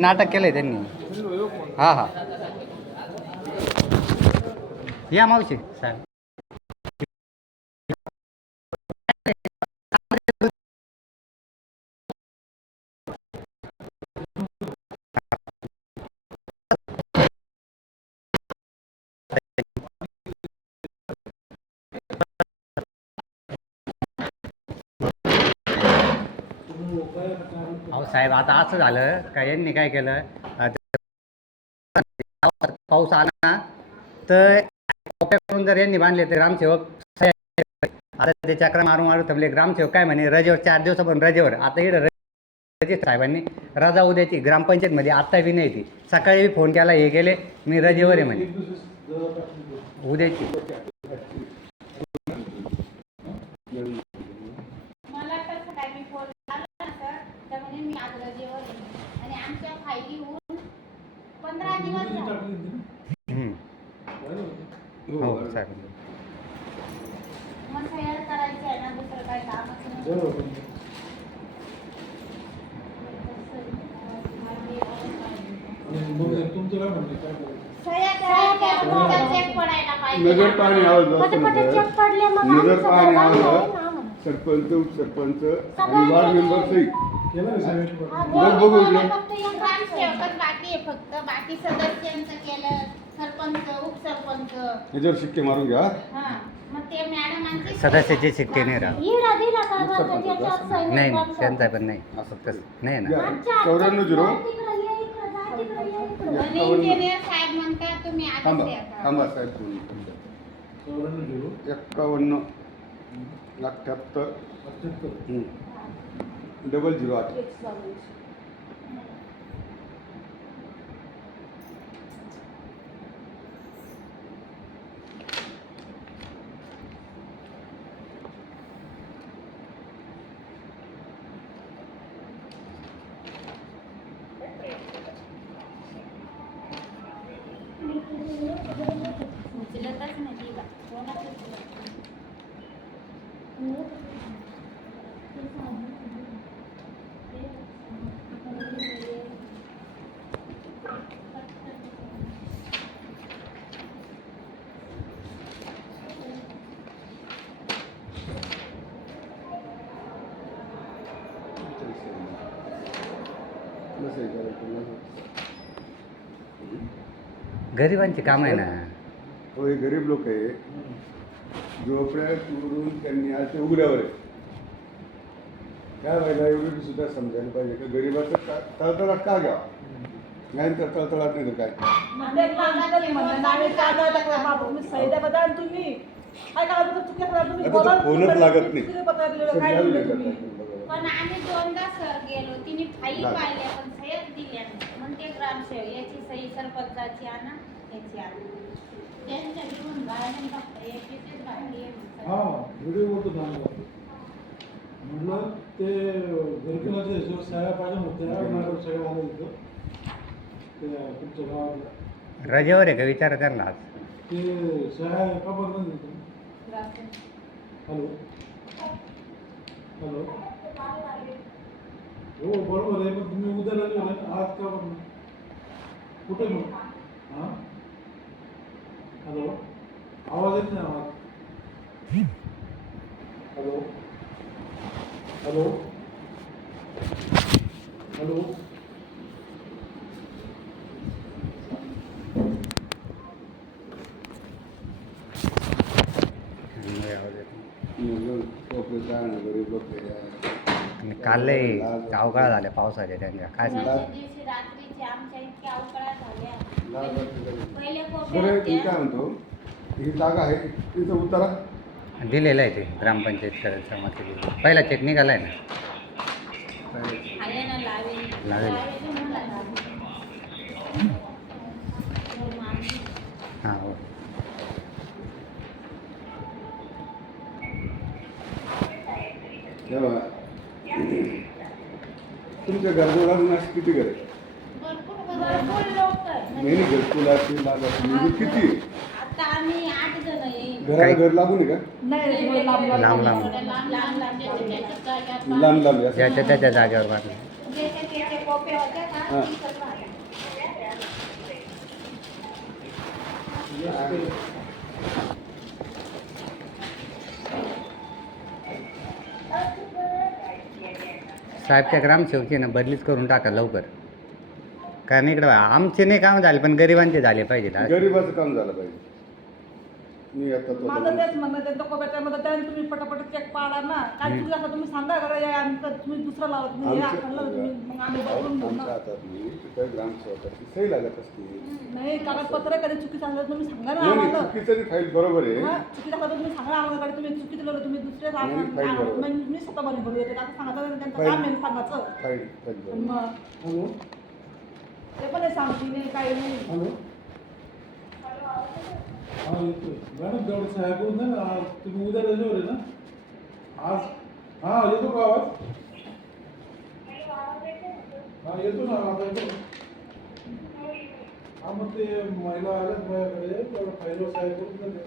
नाटक केलंय त्यांनी. हा हा. या मावशी. सांग अहो साहेब आता असं झालं का यांनी काय केलं? पाऊस आला ना तर जर यांनी बांधले तर ग्रामसेवक आता ते चक्र मारून मारून थांबले. ग्रामसेवक काय म्हणे रजेवर चार दिवस पण रजेवर. आता इकडे रजे साहेबांनी. रजा उद्याची ग्रामपंचायतमध्ये आत्ता बी नाही ती सकाळी बी फोन केला हे गेले मी रजेवर आहे म्हणे. उद्याची मला कसं काय मी फोन लावला ना सर तर म्हणे मी आज रजेवर आहे. आणि आमच्या फायली होऊन पंधरा दिवस झाले. हम्म. हो साहेब मग तयार करायचं आहे ना दुसरं काय कामच नाही तुमचं काय म्हणणं काय करायचं? सह्या करायच्या, तुमचा चेक पडायला पाहिजे. नजर पाहणी आवाज पटापट चेक पडले मग नजर आमचं पाहणी बघा नाही आवाज ना म्हणून. सरपंच उपसरपंच आणि वार्ड मेंबर सहित. केलं साहेब हा, बघ इकडे. फक्त एक ग्रामसेवकच बाकी आहे फक्त. बाकी सदस्यांचं केलं सरपंच उपसरपंच. याच्यावर शिक्के मारून घ्या. हा मग ते मॅडमांची सदस्याचे शिक्के नाही राहत. इडा दिला का? बरं त्याच्यावर सही नाही त्यांचा पण नाही. असं तसं. नाही ना. चौऱ्याण्णव झिरो जा तिकडं, ये इकडं, जा तिकडं, ये इकडं. आणि इंजिनियर साहेब म्हणतात तुम्ही थांबा. थांबा साहेब दोन मिनिटं. चौऱ्याण्णव झिरो एक्कावन्न अठ्ठ्याहत्तर अठ्ठ्याहत्तर हम्म. डबल झिरो आठ नाही ती बा. कोणाच उचलत नाही. नसेल करायचं, नसेल. गरिबांची काम आहे ना? हो हे गरीब लोक आहे. झोपड्या चुरून त्यांनी आज ते उघड्यावर आहे. काय व्हायला एवढी सुद्धा समजायला पाहिजे. का गरीबाचं का तळतळाट का घ्यावा? नाही तर तळतळाट नाही तर काय? तर फोनच लागत नाही. सगळ्या वेळी करतात. पण आम्ही दोनदा सर गेलो. तिने फाईल बरं. पाहिल्या पण सह्याच दिल्या नाही. म्हणते ग्रामसेवक याची सही सरपंचाची आणा याची आणा. त्यांच्या घेऊन फक्त याचीच बाकी आहे हा व्हिडिओ होतो चांगला म्हटलं ते घरकुलाच्या ह्याच्यावर सह्या पाहिजे होत्या माझ्याकडे आल्या इथं. ते तुमच्या गावातल्या रजेवर आहे का? विचारा त्यांना आज. ते सह्या का बघणार नाही तुम्ही हॅलो. हॅलो. हो बरोबर आहे पण तुम्ही उद्या लागले आज का बघणार कुठे मग? हां? हॅलो? आवाज येत नाही आवाज हॅलो? हॅलो? हॅलो? आपलं काय ना गरीब लोक आहे. आणि काल लय अवकाळ झाल्या पावसाच्या त्यांच्या काय सांग त्याच्या दिवशी रात्रीची आमच्या इतक्या अवकळा झाल्या लाल बाती गरीब. पहिले कोपऱ्यात बरं मी होत्या. काय म्हणतो ही जागा आहे तिथं उतारा दिलेलं आहे ते ग्रामपंचायत समाती पहिला चेक निघाला आहे ना आहे ना लावेल लावेल. लावेल म्हणून लावेल. हो. हां हो तेव्हा तुमच्या अशी किती आहेत. नाही नाही घरकुल म्हणजे किती? आता आम्ही आठ जण आहे घराला घर लागून आहे का लांब लांब लांब लांब लांब ज्याच्या त्याच्या जाग्यात लांब लांब आहे असं. ज्याच्या त्याच्या जागेवर बांधलं ज्याच्या त्याच्या कॉप्या होत्या का हा. ती सर्व साहेब त्या ग्रामसेवकी ना बदलीच करून टाका लवकर. कारण इकडं आमचे नाही काम झाले पण गरिबांचे झाले पाहिजे. गरिबाचं काम झालं पाहिजे. मी आता तो माझं तेच म्हणणं आहे, त्यांच्या कोब्याच्या मध्ये त्याने तुम्ही पटापट चेक पाडा ना. काय चुकलं असं तुम्ही सांगा करा या आमचं तुम्ही दुसरं लावा तुम्ही हे आमच्या- आणलं तुम्ही मग आम्ही घेऊ ना. तिथं ग्रामसेवकाची सही लागत असते. नाही कागदपत्र कधी चुकी सांगलं तुम्ही सांगा ना नाही नाही, आम्हाला. चुकीचं नाही फाईल बरोबर आहे. हा, चुकी दाखवलं तुम्ही सांगा ना आम्हाला तुम्ही चुकीचं लिहिलं तुम्ही दुसरे नाही, फाईल बरोबर. मी स्वतः बरी बोलू येते. आता सांगायचं नाही, त्यांचं फाईल. काम आहे सांगायचं. फाईल फाईल पण बरोबर. मग. हॅलो. ते पण आहे सांगते नाही काही नाही. हॅलो. हा येतोय मॅडम तेवढं साहेब करून ना तुम्ही उद्या रजेवर आहे ना आज हा येतो का आवाज हा येतो ना आता येतो हा मग ते महिला आल्यात माझ्याकडे तेवढं फाईलवर साहेब करून द्या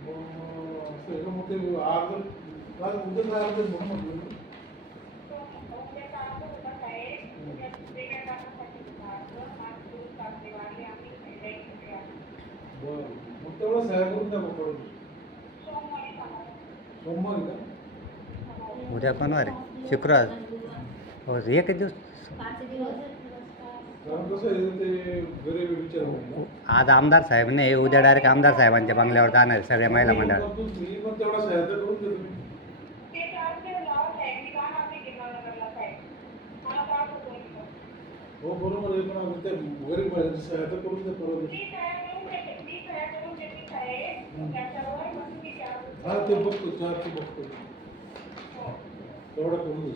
मग असं आहे का? मग ते आज उद्या काय ते म्हणून म्हटलं. बरं. मग तेवढं सहाय्य करून द्या मग परत. सोमवारी का? उद्या कोणवार आहे. शुक्रवार. हो एकच दिवस पाच दिवस. कारण कसं आहे ते गरीब विचार म्हणून आज आमदार साहेब नाही उद्या डायरेक्ट आमदार साहेबांच्या बंगल्यावर जाणार आहे सगळ्या महिला मंडळ पण तेवढा करून तुम्ही हो बरोबर आहे पण आम्ही ते गरीब महिलांची सहायता करून परत हा ते बघतो चार ते बघतो. तेवढा करून.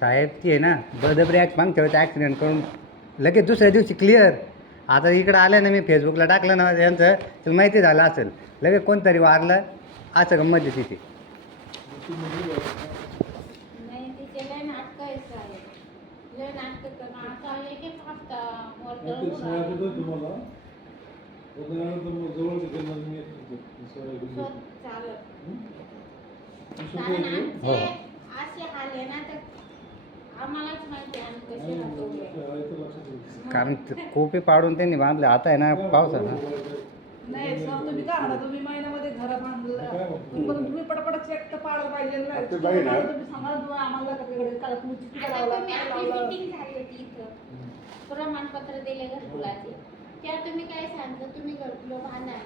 साहेब ती आहे ना बळजबरी ॲक्ट मागच्या वेळेस ॲक्सिडेंट करून. लगेच दुसऱ्या दिवशी क्लिअर आता इकडं आलं ना मी फेसबुकला टाकलं ना यांचं तर माहिती झालं असेल. लगेच कोणतरी वारलं असं गंमत तिथे कारण? हो. कारण ते कोपे पाडून त्यांनी बांधले. आता आहे ना पावसा ना नाही सर तुम्ही काय तुम्ही महिन्यामध्ये घर बांधलं काय म्हणतो? पण तुम्ही पटापट चेक तर पाडायला पाहिजे ना. ते बाई ना. तुम्ही सांगा तुम्ही आम्हाला का तिकडे काय तुम्ही चुकी आता लावला? तुम्ही काय आपली लावलं? मीटिंग झाली होती इथं. प्रमाणपत्र दिले घरकुलाचे त्या तुम्ही काय सांगितलं? तुम्ही घरकुल बांधा.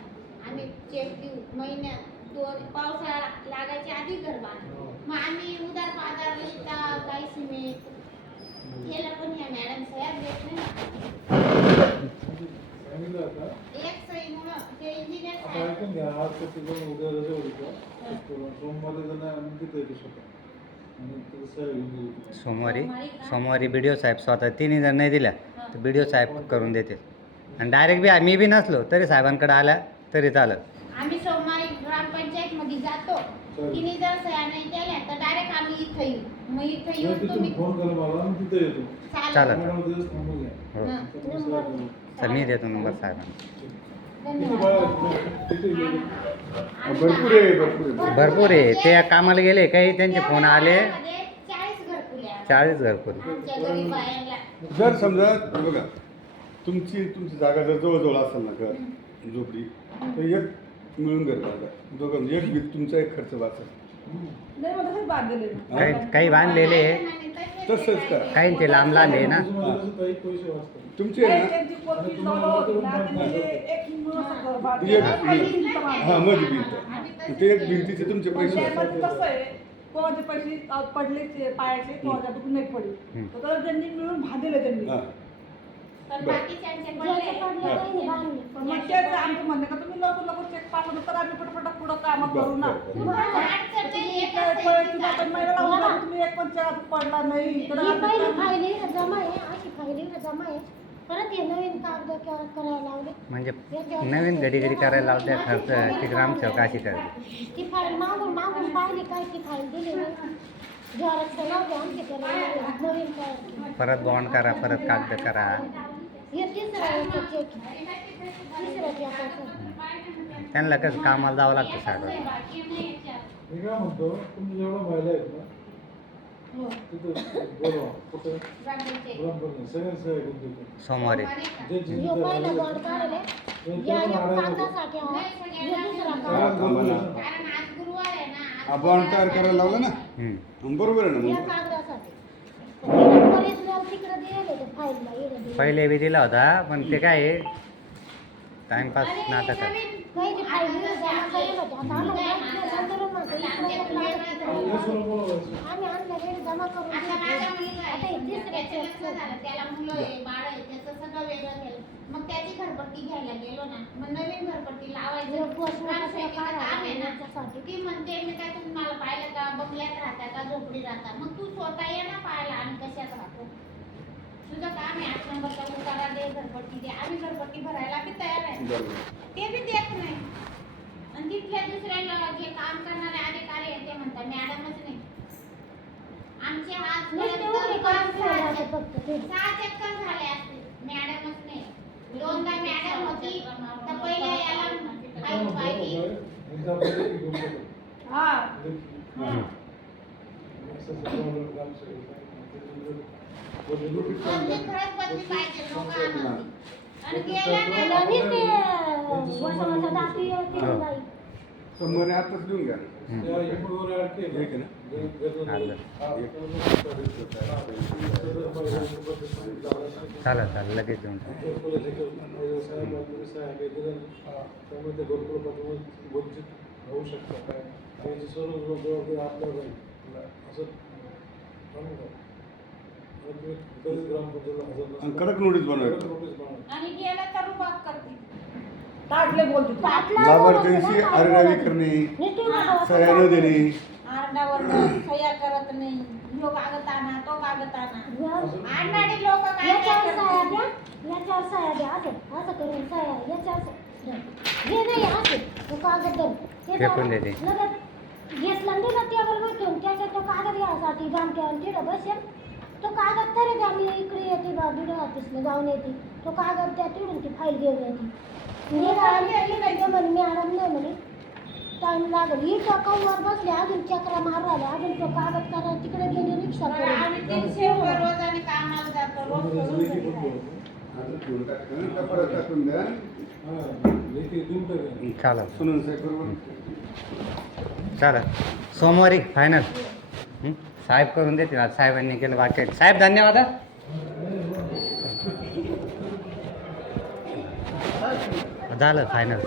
आम्ही चेक देऊ. महिन्यात दोन पावसाळा लागायच्या आधी घर बांधा. मग आम्ही उदार बाजारला इटा काही सिमेंट याला पण या मॅडम देत नाही. ना. सांगितलं आता साहेब ऐकून घ्या आज तर तुझं उद्या रजा होती का? सोमवारी आम्ही तिथे येतो स्वतः. सोमवारी? सोमवारी बी डी ओ साहेब स्वतः तिन्ही जर नाही दिल्या तर बी डी ओ साहेब करून देते आणि डायरेक्ट बी मी बी नसलो तरी साहेबांकडे आल्या तरी चालत आम्ही सोमवारी ग्रामपंचायत मध्ये जातो तिने जर सह्या नाही केल्या तर डायरेक्ट आम्ही इथं येऊ. मग इथं येऊन तुम्ही फोन करा मला आणि तिथे येतो. घ्या. हो. तर मी देतो नंबर साहेबांना. भरपूर आहे भरपूर आहे. भरपूर आहे. ते कामाला गेले काही त्यांचे फोन आले. चाळीस घरकुले. जर समजा बघा तुमची तुमची जागा जर जवळजवळ असेल ना घर झोपडी तर एक मिळून घर बांधा. दोघं एक तुमचा एक खर्च वाचेल नाही मग तसंच बांधलेले. काही काही बांधलेले तसंच का? काहींचे लांब लांब आहे ना. काही तुमची हा मध्ये भिंत ते एक भिंतीचे तुमचे पैसे आहे कोणाचे पैसे पडले ते पायाचे कोणाच्या दुखून नाही पडले. तर त्यांनी मिळून बांधले. त्यांनी आमचं म्हणणं का तुम्ही लवकर लवकर चेक पाठवलं तर आम्ही पटपट पुढं काम करू ना. तुम्ही एक पण चेक पडला नाही ही जमा आहे अशी फायली जमा आहे. परत हे नवीन कागद क- करायला लावले म्हणजे नवीन घडी घडी करायला लावत्या खर्च ती ग्रामसेवक अशी करते ती फाईल मागून मागून पाहिली काय ती फाईल दिली आमचे नवीन-. परत बॉन्ड करा परत कागद करा. हे तिसरा तिसरा त्यांना कसं कामाला जावं लागतं काय म्हणतो तुम्ही महिला आहेत ना सोमवारी. आपण तयार करायला लावलं ना? हम्म. बरोबर आहे ना. पहिले बी दिला होता पण ते काय आहे? टाइमपास नाटक मग त्याची घरपट्टी घ्यायला गेलो ना मग नवीन घरपट्टी लावायचं. ती म्हणते मी काय तुम्ही मला पाहिलं का बंगल्यात राहता का झोपडी राहता मग तू स्वतः ये ना पाहायला आम्ही कशात राहतो तुझं काम आहे आठ नंबरचा उतारा दे घरपट्टी दे आम्ही घरपट्टी भरायला बी तयार आहे ते बी देत नाही आणि तिथल्या दुसऱ्या जे काम करणारे अधिकारी आहेत ते म्हणतात मॅडमच नाही. आमचे आज होते फक्त ते. सहा चक्कर झाले असते मॅडमच नाही. दोनदा मॅडम होती तर पहिल्या याला देतो हा. खरंच बदली पाहिजे लोक हो. सोमवारी आताच लिहून घ्या. हा. चालेल चालेल. लगेच देऊन टाक. घरकुलं जे काही साहेब वगैरे साहेब हे दिलं. ना, त्यामुळे ते घरकुलापासून वंचित होऊ शकतात. काय त्याची सर्व जबाबदारी आपल्यावर राहील असं. आणि कडक नोटीस बनवायची. कडक नोटीस बनवा. आणि गेलं तर रुबाब करते ताटले बोलते तू. आरडावी. करणे. सह्या न देणे आरडावर सह्या करत नाही ह्यो कागद आणा तो कागद आणा या- आणणारी लोक काय याच्यावर? द्या द्या असं असं करून साया याच्यावर सा- द्या. नाही असं तो कागद धर. हे फेकून झालं. देते. लगेच घेतलं आणि दिलं टेबलवर ठेवून त्याच्यात तो कागद घ्यायसाठी जामटे आणि तिथं बसेल तो कागद तरी द्या मी इकडे येते बा बिडो ऑफिसला जाऊन येते तो कागद त्या तिडून ती फाईल घेऊन येते म्हणे टाइम लागेल. ही टकाऊवर बसले अजून चक्रा मारू आले अजून तो कागद करा तिकडे गेली रिक्षा हा. चालेल सोमवारी फायनल साहेब करून देतील आज साहेबांनी केलं बाकी आहे. साहेब धन्यवाद झालं फायनल